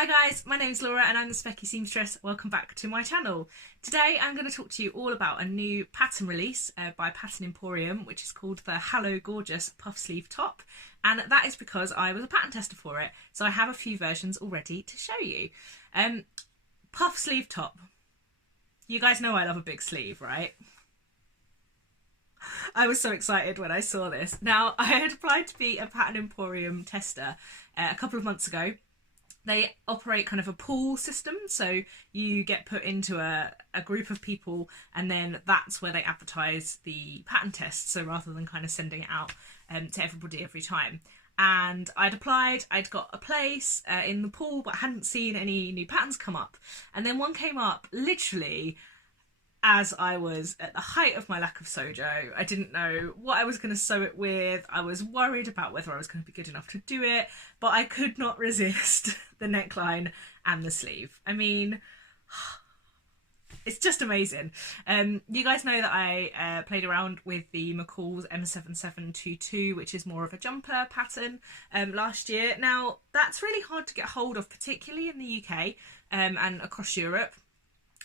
Hi guys, my name's Laura and I'm the Specky Seamstress. Welcome back to my channel. Today I'm going to talk to you all about a new pattern release by Pattern Emporium, which is called the Hello Gorgeous Puff Sleeve Top. And that is because I was a pattern tester for it, so I have a few versions already to show you. Puff sleeve top. You guys know I love a big sleeve, right? I was so excited when I saw this. Now, I had applied to be a Pattern Emporium tester a couple of months ago. They operate kind of a pool system, so you get put into a group of people and then that's where they advertise the pattern test, so rather than kind of sending it out to everybody every time. And I'd applied, I'd got a place in the pool, but I hadn't seen any new patterns come up. And then one came up literally as I was at the height of my lack of sojo. I didn't know what I was going to sew it with. I was worried about whether I was going to be good enough to do it, but I could not resist the neckline and the sleeve. I mean, it's just amazing. You guys know that I played around with the McCall's M7722, which is more of a jumper pattern, last year. Now, that's really hard to get hold of, particularly in the UK and across Europe.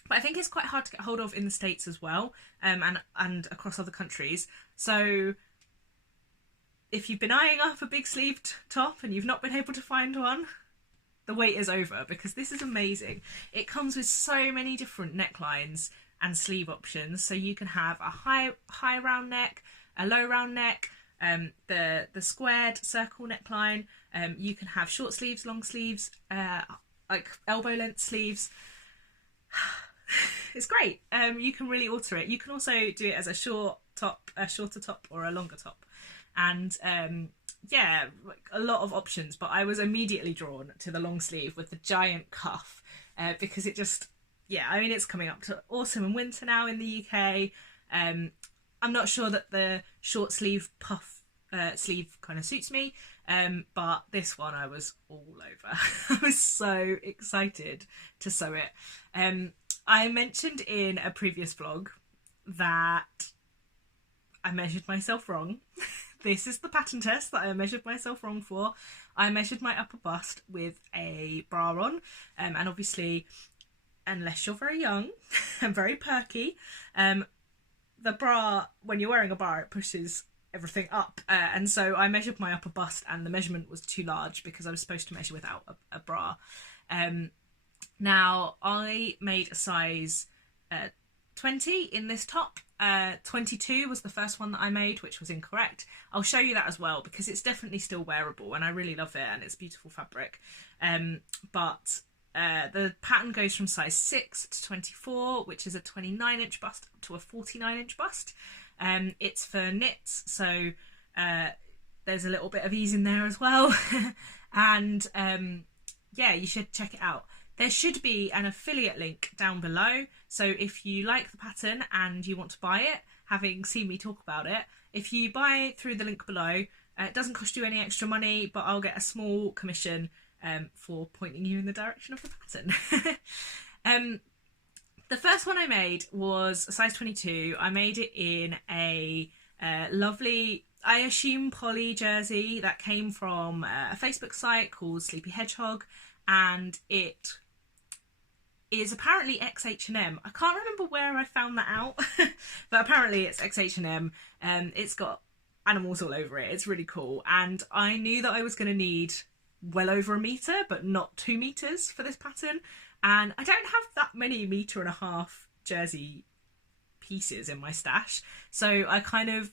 But I think it's quite hard to get hold of in the States as well, and across other countries. So if you've been eyeing up a big sleeved top and you've not been able to find one, the wait is over, because this is amazing. It comes with so many different necklines and sleeve options. So you can have a high round neck, a low round neck, the squared circle neckline. You can have short sleeves, long sleeves, like elbow length sleeves. It's great. You can really alter it. You can also do it as a shorter top or a longer top, and yeah, a lot of options. But I was immediately drawn to the long sleeve with the giant cuff because it just, yeah, I mean, it's coming up to autumn and winter now in the UK. I'm not sure that the short sleeve puff sleeve kind of suits me, but this one I was all over. I was so excited to sew it. I mentioned in a previous vlog that I measured myself wrong. This is the pattern test that I measured myself wrong for. I measured my upper bust with a bra on, and obviously, unless you're very young and very perky, the bra, when you're wearing a bra, it pushes everything up, and so I measured my upper bust and the measurement was too large because I was supposed to measure without a bra. Now, I made a size 20 in this top. 22 was the first one that I made, which was incorrect. I'll show you that as well because it's definitely still wearable and I really love it and it's beautiful fabric. But the pattern goes from size 6 to 24, which is a 29-inch bust up to a 49-inch bust. It's for knits, so there's a little bit of ease in there as well. And yeah, you should check it out. There should be an affiliate link down below, so if you like the pattern and you want to buy it, having seen me talk about it, if you buy through the link below, it doesn't cost you any extra money, but I'll get a small commission for pointing you in the direction of the pattern. The first one I made was a size 22. I made it in a lovely, I assume, poly jersey that came from a Facebook site called Sleepy Hedgehog, and it is apparently ex-H&M. I can't remember where I found that out, but apparently it's ex-H&M. It's got animals all over it. It's really cool. And I knew that I was going to need well over a metre, but not 2 metres for this pattern. And I don't have that many 1.5 metre jersey pieces in my stash. So I kind of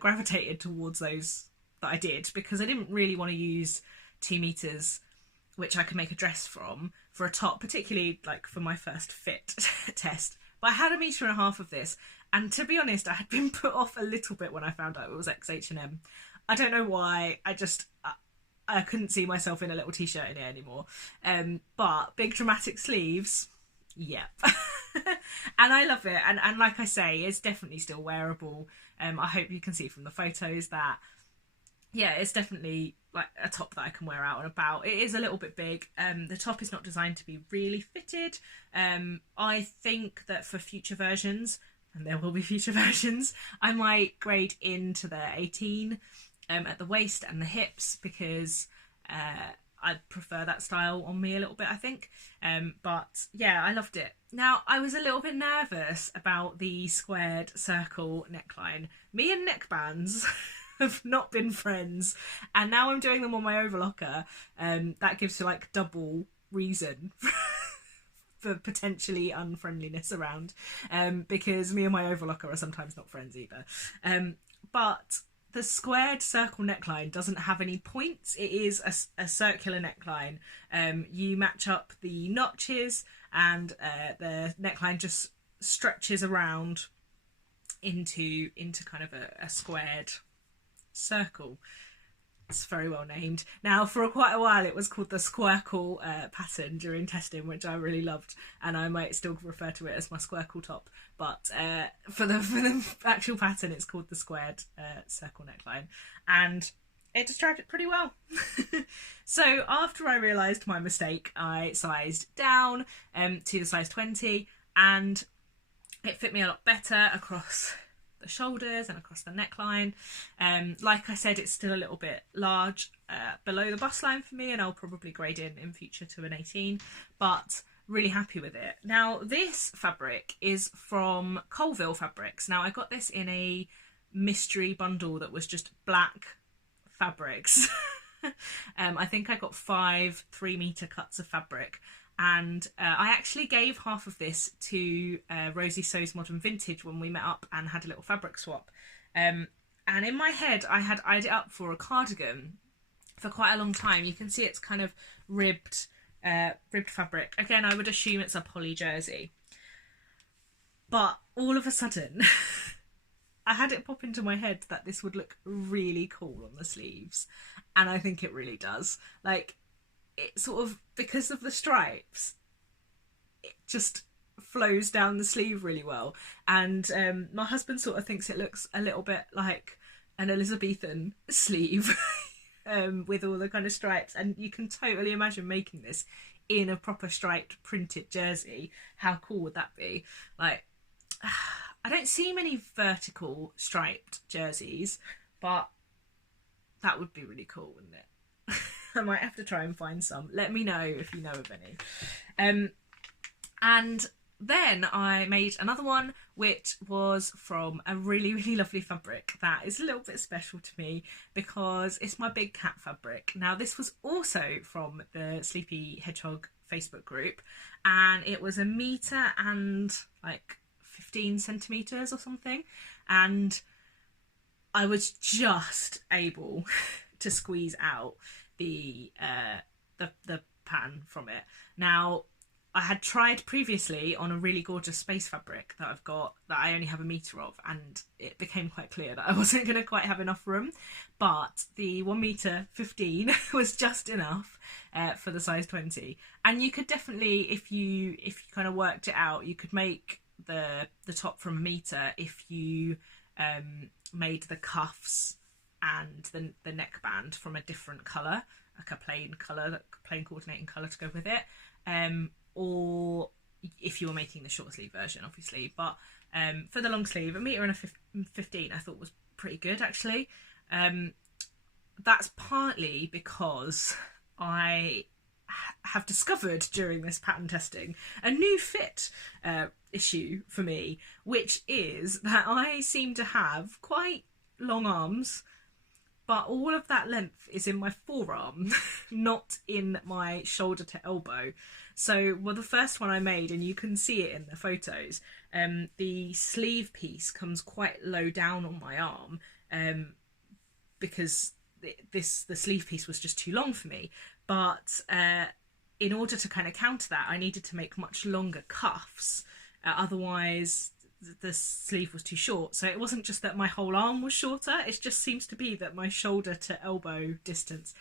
gravitated towards those that I did because I didn't really want to use 2 metres, which I could make a dress from, for a top, particularly like for my first fit test. But I had 1.5 metres of this, and to be honest, I had been put off a little bit when I found out it was ex-H&M. I don't know why, I couldn't see myself in a little t-shirt in it anymore. But big dramatic sleeves, yep. And I love it, and like I say, it's definitely still wearable. I hope you can see from the photos that, yeah, it's definitely like a top that I can wear out and about. It is a little bit big. The top is not designed to be really fitted. I think that for future versions, and there will be future versions, I might grade into the 18 at the waist and the hips, because I prefer that style on me a little bit, I think. But yeah, I loved it. Now, I was a little bit nervous about the squared circle neckline. Me and neckbands have not been friends, and now I'm doing them on my overlocker. That gives you like double reason for potentially unfriendliness around, because me and my overlocker are sometimes not friends either. But the squared circle neckline doesn't have any points. It is a circular neckline. You match up the notches, and the neckline just stretches around into kind of a squared circle. It's very well named. Now, for quite a while, it was called the squircle pattern during testing, which I really loved, and I might still refer to it as my squircle top. But for the actual pattern, it's called the squared circle neckline, and it described it pretty well. So after I realised my mistake, I sized down to the size 20, and it fit me a lot better across the shoulders and across the neckline. Like I said, it's still a little bit large below the bust line for me, and I'll probably grade in future to an 18, but really happy with it. Now, this fabric is from Colville Fabrics. Now, I got this in a mystery bundle that was just black fabrics. I think I got 5 3-meter cuts of fabric, and I actually gave half of this to Rosie Sews Modern Vintage when we met up and had a little fabric swap. And in my head, I had eyed it up for a cardigan for quite a long time. You can see it's kind of ribbed fabric. Again, I would assume it's a poly jersey. But all of a sudden, I had it pop into my head that this would look really cool on the sleeves. And I think it really does. Like, it sort of, because of the stripes, it just flows down the sleeve really well. And my husband sort of thinks it looks a little bit like an Elizabethan sleeve with all the kind of stripes. And you can totally imagine making this in a proper striped printed jersey. How cool would that be? Like, I don't see many vertical striped jerseys, but that would be really cool, wouldn't it? I might have to try and find some. Let me know if you know of any. And then I made another one, which was from a really, really lovely fabric that is a little bit special to me because it's my big cat fabric. Now, this was also from the Sleepy Hedgehog Facebook group, and it was 1 metre and like 15 centimetres or something. And I was just able to squeeze out the pattern from it. Now, I had tried previously on a really gorgeous space fabric that I've got that I only have 1 metre of, and it became quite clear that I wasn't going to quite have enough room, but the 1 metre 15 was just enough for the size 20. And you could definitely, if you kind of worked it out, you could make the top from 1 metre if you made the cuffs and the neckband from a different colour, like a plain colour, plain coordinating colour to go with it, or if you were making the short sleeve version, obviously. But for the long sleeve, 1 metre and a 15 I thought was pretty good, actually. That's partly because I have discovered during this pattern testing a new fit issue for me, which is that I seem to have quite long arms, but all of that length is in my forearm, not in my shoulder to elbow. So, well, the first one I made, and you can see it in the photos, the sleeve piece comes quite low down on my arm because the sleeve piece was just too long for me. But in order to kind of counter that, I needed to make much longer cuffs. Otherwise, the sleeve was too short. So it wasn't just that my whole arm was shorter, it just seems to be that my shoulder to elbow distance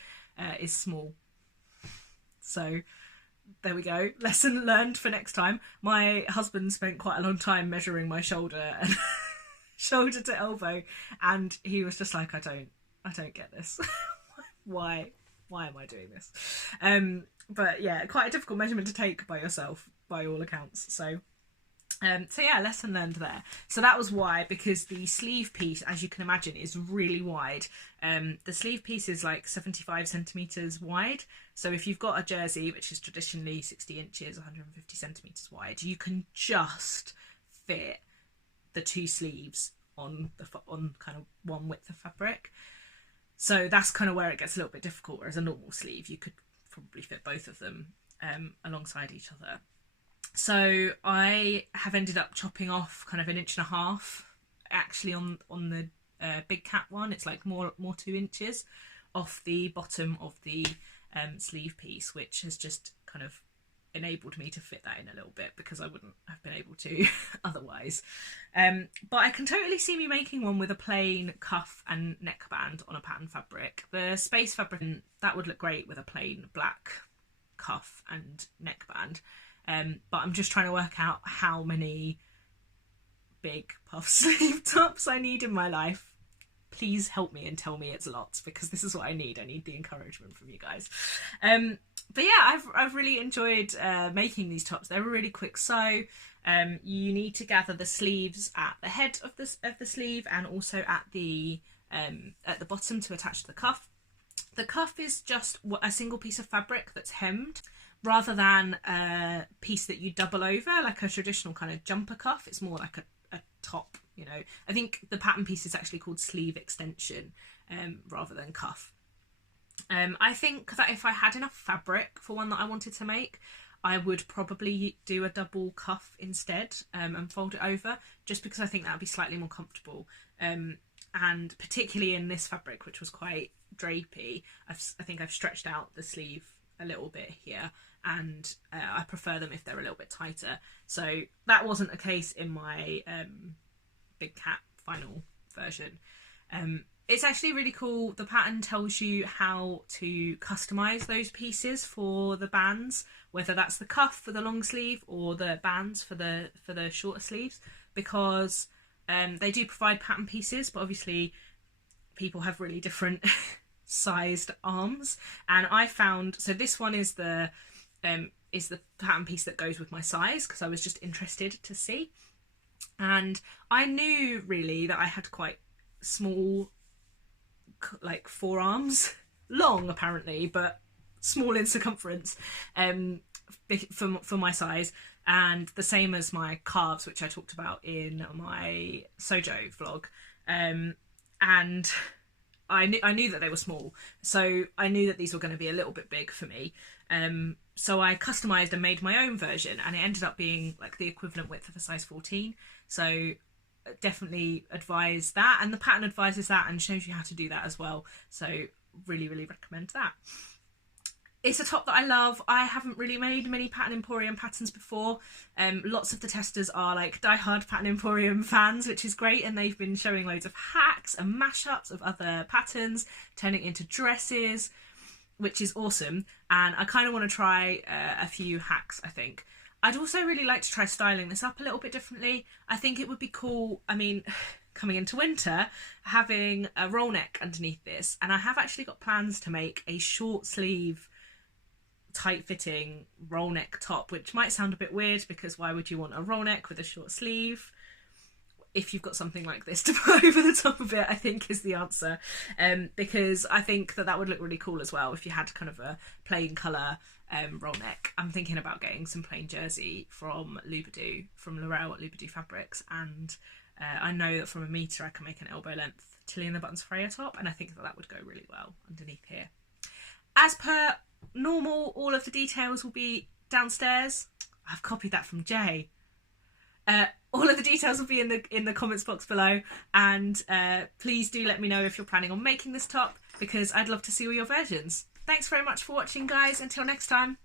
is small. So there we go, lesson learned for next time. My husband spent quite a long time measuring my shoulder and shoulder to elbow, and he was just like, I don't get this. why am I doing this? But yeah, quite a difficult measurement to take by yourself, by all accounts. So So yeah, lesson learned there. So that was why, because the sleeve piece, as you can imagine, is really wide. The sleeve piece is like 75 centimetres wide. So if you've got a jersey, which is traditionally 60 inches, 150 centimetres wide, you can just fit the two sleeves on kind of one width of fabric. So that's kind of where it gets a little bit difficult, whereas a normal sleeve, you could probably fit both of them alongside each other. So I have ended up chopping off kind of 1.5 inches. Actually, on the big cat one, it's like more 2 inches off the bottom of the sleeve piece, which has just kind of enabled me to fit that in a little bit, because I wouldn't have been able to otherwise. But I can totally see me making one with a plain cuff and neckband on a pattern fabric. The space fabric, that would look great with a plain black cuff and neckband. But I'm just trying to work out how many big puff sleeve tops I need in my life. Please help me and tell me it's lots, because this is what I need. I need the encouragement from you guys. But yeah, I've really enjoyed making these tops. They're a really quick sew. You need to gather the sleeves at the head of the sleeve, and also at the bottom to attach to the cuff. The cuff is just a single piece of fabric that's hemmed, rather than a piece that you double over like a traditional kind of jumper cuff. It's more like a top, you know. I think the pattern piece is actually called sleeve extension rather than cuff. I think that if I had enough fabric for one that I wanted to make, I would probably do a double cuff instead and fold it over, just because I think that would be slightly more comfortable. And particularly in this fabric, which was quite drapey, I think I've stretched out the sleeve a little bit here, and I prefer them if they're a little bit tighter. So that wasn't a case in my Big Cat final version. It's actually really cool. The pattern tells you how to customise those pieces for the bands, whether that's the cuff for the long sleeve or the bands for the shorter sleeves, because they do provide pattern pieces, but obviously people have really different sized arms. And I found, so this one is the pattern piece that goes with my size, because I was just interested to see. And I knew really that I had quite small, like forearms, long apparently, but small in circumference for my size, and the same as my calves, which I talked about in my Sojo vlog. And I knew that they were small, so I knew that these were going to be a little bit big for me. So I customised and made my own version, and it ended up being like the equivalent width of a size 14. So definitely advise that, and the pattern advises that and shows you how to do that as well. So really, really recommend that. It's a top that I love. I haven't really made many Pattern Emporium patterns before. Lots of the testers are like die-hard Pattern Emporium fans, which is great, and they've been showing loads of hacks and mashups of other patterns, turning into dresses, which is awesome. And I kind of want to try a few hacks, I think. I'd also really like to try styling this up a little bit differently. I think it would be cool, I mean, coming into winter, having a roll neck underneath this. And I have actually got plans to make a short sleeve, tight-fitting roll neck top, which might sound a bit weird, because why would you want a roll neck with a short sleeve? If you've got something like this to put over the top of it, I think is the answer. Because I think that would look really cool as well if you had kind of a plain colour roll neck. I'm thinking about getting some plain jersey from Lubadoo, from Laurel at Lubadoo Fabrics, and I know that from a metre I can make an elbow length Tilly and the Buttons Freya top, and I think that would go really well underneath here. As per normal, all of the details will be downstairs. I've copied that from Jay. All of the details will be in the comments box below, and please do let me know if you're planning on making this top, because I'd love to see all your versions. Thanks very much for watching, guys. Until next time.